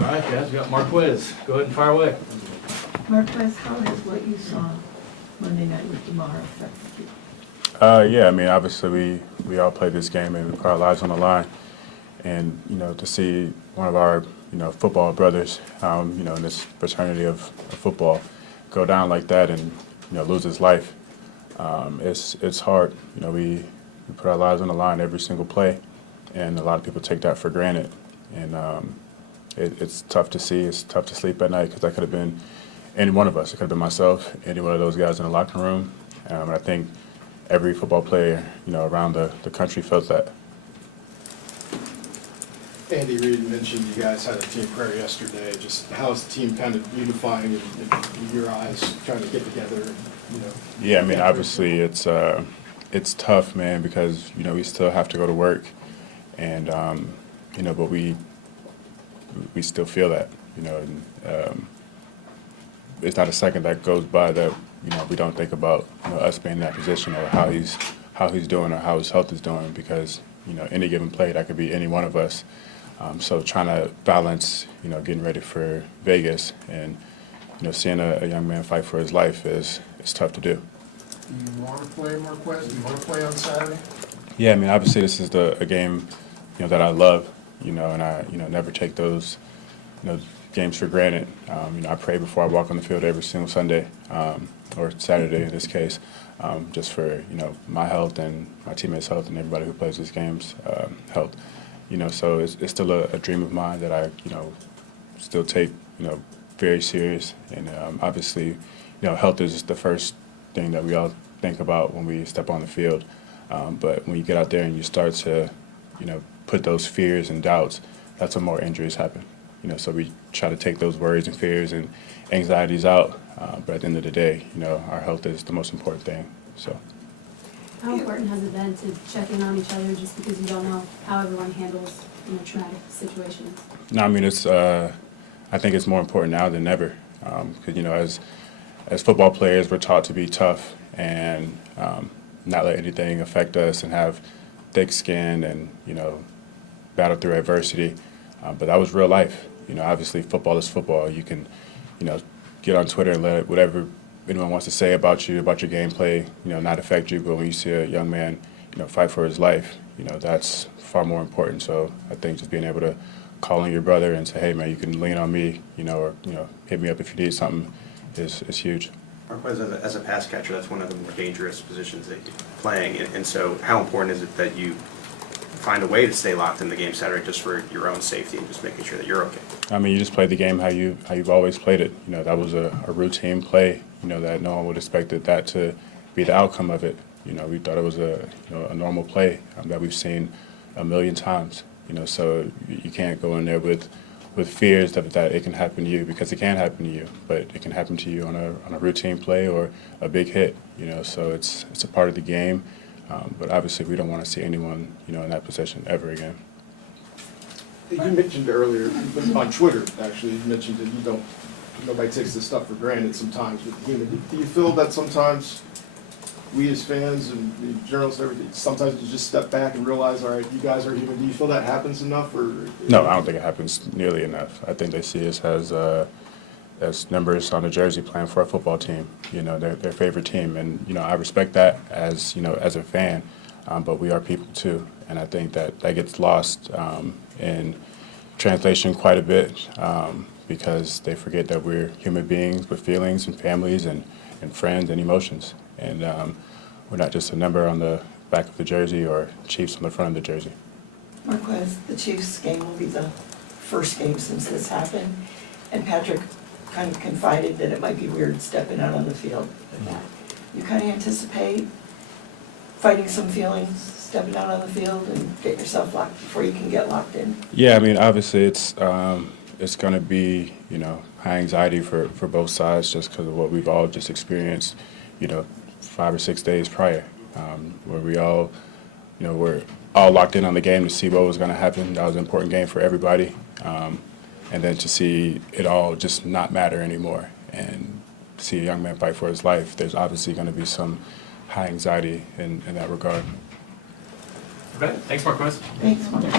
right, guys, we got Marquez. Go ahead and fire away. Marquez, how has what you saw Monday night with Damar affected you? Yeah, I mean, obviously we all play this game and we put our lives on the line. And, to see one of our, football brothers, in this fraternity of football go down like that and, lose his life, it's hard. We put our lives on the line every single play, and a lot of people take that for granted. And it's tough to see. It's tough to sleep at night because that could have been any one of us. It could have been myself, any one of those guys in the locker room. And I think every football player, around the country felt that. Andy Reid mentioned you guys had a team prayer yesterday. Just how's the team kind of unifying in your eyes, trying to get together? Yeah, I mean, obviously it's tough, man, because we still have to go to work, and but we still feel that, and it's not a second that goes by that we don't think about us being in that position or how he's doing or how his health is doing, because any given play that could be any one of us. So trying to balance getting ready for Vegas and seeing a young man fight for his life is tough to do. Do you want to play, Marquez? Do you want to play on Saturday? Yeah, I mean, obviously this is a game that I love, and I never take those games for granted. I pray before I walk on the field every single Sunday, or Saturday in this case, just for my health and my teammates' health and everybody who plays these games' health. So it's still a dream of mine that I still take very serious. And obviously health is the first thing that we all think about when we step on the field. But when you get out there and you start to put those fears and doubts, that's when more injuries happen. So we try to take those worries and fears and anxieties out. But at the end of the day, our health is the most important thing. So. How important has it been to check in on each other, just because you don't know how everyone handles traumatic situations? No, I mean, I think it's more important now than ever, because as football players, we're taught to be tough and not let anything affect us and have thick skin and battle through adversity. But that was real life. Obviously football is football. You can get on Twitter and let whatever anyone wants to say about you, about your gameplay, not affect you. But when you see a young man, fight for his life, that's far more important. So I think just being able to call on your brother and say, hey, man, you can lean on me, or hit me up if you need something is huge. Marquez, as a pass catcher, that's one of the more dangerous positions that you're playing. And so how important is it that you find a way to stay locked in the game Saturday just for your own safety and just making sure that you're okay? I mean, you just play the game how you've always played it. That was a routine play, that no one would expected that to be the outcome of it. We thought it was a normal play that we've seen a million times. So you can't go in there with fears that it can happen to you, because it can happen to you, but it can happen to you on a routine play or a big hit. So it's a part of the game. But obviously we don't want to see anyone in that position ever again. You mentioned earlier on Twitter, actually, you mentioned that nobody takes this stuff for granted sometimes with the human. Do you feel that sometimes we as fans and the journalists and everything, sometimes you just step back and realize, all right, you guys are human? Do you feel that happens enough? Or no, I don't think it happens nearly enough. I think they see us as numbers on a jersey playing for a football team, their favorite team. And, I respect that as a fan, but we are people too. And I think that gets lost in translation quite a bit, because they forget that we're human beings with feelings and families and friends and emotions. And we're not just a number on the back of the jersey or Chiefs on the front of the jersey. Marquez, the Chiefs game will be the first game since this happened, and Patrick kind of confided that it might be weird stepping out on the field with that. You kind of anticipate fighting some feelings, stepping out on the field and get yourself locked before you can get locked in? Yeah, I mean, obviously it's going to be, high anxiety for both sides, just because of what we've all just experienced, 5 or 6 days prior, where we all, we're all locked in on the game to see what was going to happen. That was an important game for everybody. And then to see it all just not matter anymore and see a young man fight for his life, there's obviously going to be some high anxiety in that regard. Okay, thanks, Marquez. Thanks, Marquez.